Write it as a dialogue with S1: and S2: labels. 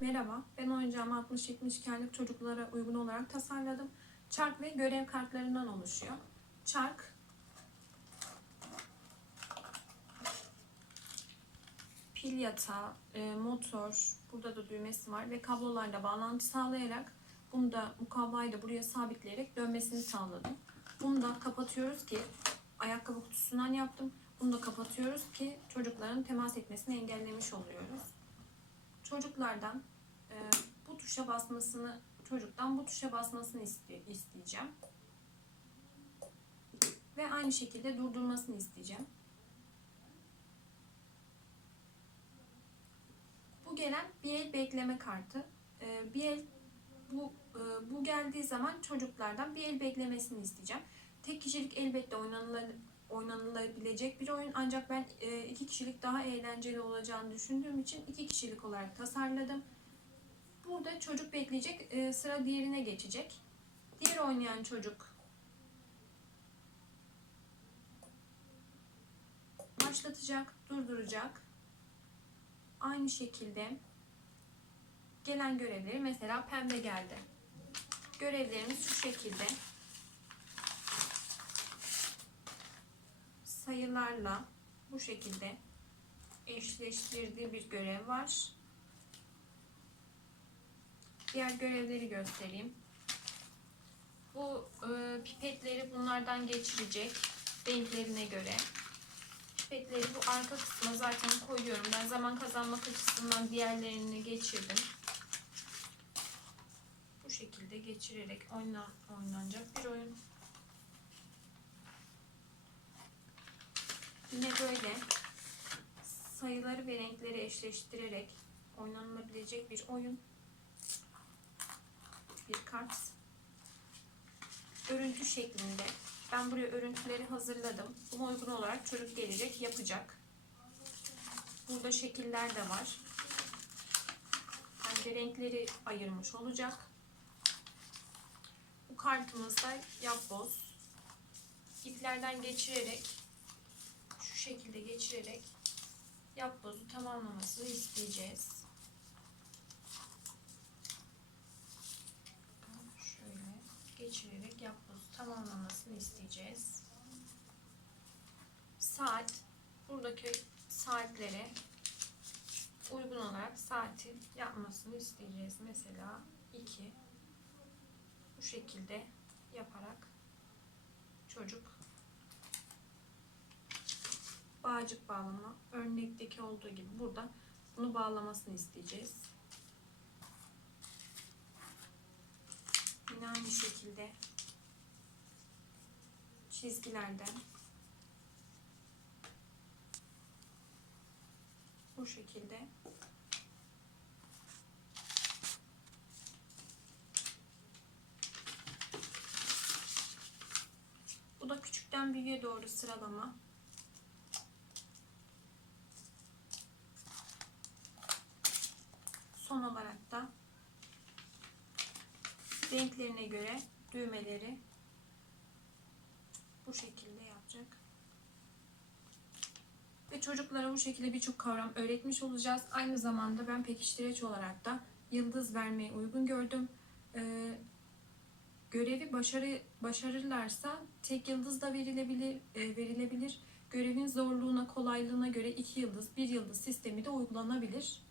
S1: Merhaba, ben oyuncağımı 60-70 aylık çocuklara uygun olarak tasarladım. Çark ve görev kartlarından oluşuyor. Çark, pil yatağı, e, motor, burada da düğmesi var ve kablolarla bağlantı sağlayarak bunu da mukavvayı da buraya sabitleyerek dönmesini sağladım. Bunu da kapatıyoruz ki ayakkabı kutusundan yaptım. Bunu da kapatıyoruz ki çocukların temas etmesini engellemiş oluyoruz. Çocuklardan e, bu tuşa basmasını çocuktan bu tuşa basmasını iste- isteyeceğim. Ve aynı şekilde durdurmasını isteyeceğim. Bu gelen bir el bekleme kartı. E, bir el bu e, bu geldiği zaman çocuklardan bir el beklemesini isteyeceğim. Tek kişilik elbette oynanılır, oynanılabilecek bir oyun ancak ben e, iki kişilik daha eğlenceli olacağını düşündüğüm için iki kişilik olarak tasarladım. Burada çocuk bekleyecek, e, sıra diğerine geçecek. Diğer oynayan çocuk başlatacak, durduracak. Aynı şekilde gelen görevleri mesela pembe geldi. Görevlerimiz şu şekilde. Sayılarla bu şekilde eşleştirdiği bir görev var. Diğer görevleri göstereyim. Bu e, pipetleri bunlardan geçirecek renklerine göre. Pipetleri bu arka kısma zaten koyuyorum. Ben zaman kazanmak açısından diğerlerini geçirdim. Bu şekilde geçirerek oyna, oynanacak bir oyun. Yine böyle sayıları ve renkleri eşleştirerek oynanabilecek bir oyun. Bir kart. Örüntü şeklinde. Ben buraya örüntüleri hazırladım. Buna uygun olarak çocuk gelecek, yapacak. Burada şekiller de var. Bence renkleri ayırmış olacak. Bu kartımızda yapboz. İplerden geçirerek şekilde geçirerek yapbozu tamamlamasını isteyeceğiz. Şöyle geçirerek yapbozu tamamlamasını isteyeceğiz. Saat buradaki saatlere uygun olarak saati yapmasını isteyeceğiz. Mesela 2 bu şekilde yaparak çocuk bağcık bağlama örnekteki olduğu gibi burada bunu bağlamasını isteyeceğiz. Yine aynı şekilde çizgilerden bu şekilde bu da küçükten büyüğe doğru sıralama. Son olarak da renklerine göre düğmeleri bu şekilde yapacak. Ve çocuklara bu şekilde birçok kavram öğretmiş olacağız. Aynı zamanda ben pekiştireç olarak da yıldız vermeyi uygun gördüm. Ee, görevi başarı başarırlarsa tek yıldız da verilebilir e, verilebilir. Görevin zorluğuna, kolaylığına göre iki yıldız, bir yıldız sistemi de uygulanabilir.